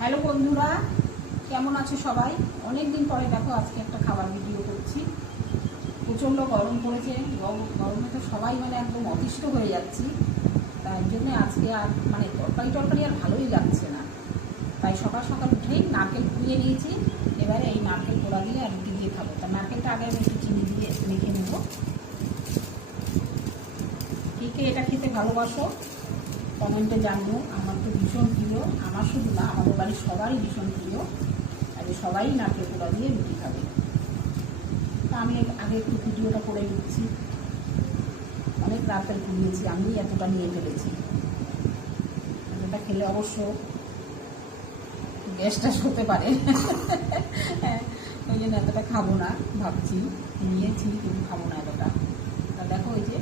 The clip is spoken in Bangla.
হ্যালো বন্ধুরা, কেমন আছো সবাই? অনেক দিন পরে দেখো আজকে একটা খাবার ভিডিও করছি। প্রচণ্ড গরম পড়েছে, গরমে তো সবাই একদম অতিষ্ঠ হয়ে যাচ্ছি। তাই জন্যে আজকে আর তরকারি আর ভালোই লাগছে না। তাই সকাল সকাল উঠেই নারকেল কুড়িয়ে নিয়েছি। এবারে এই নারকেল পোড়া দিয়ে আর রুটি দিয়ে খাবো। তা নারকেলটা আগে আমি একটু চিনি দিয়ে মেখে নেব। কে এটা খেতে ভালোবাসো কমেন্টে জানিও। আমার তো ভীষণ প্রিয়, আমার শুধু না, আমাদের বাড়ির সবারই ভীষণ প্রিয়। আর সবাই নারকেল পোড়া দিয়ে রুটি খাবে। তা আমি আগে একটু ভিডিওটা করে নিচ্ছি। অনেক নারকেল কুড়িয়েছি, আমি এতটা নিয়ে ফেলেছি। এতটা খেলে অবশ্য গ্যাসটা হতে পারে, ওই জন্য এতটা খাবো না ভাবছি। নিয়েছি কিন্তু খাবো না এতটা। তা দেখো, ওই যে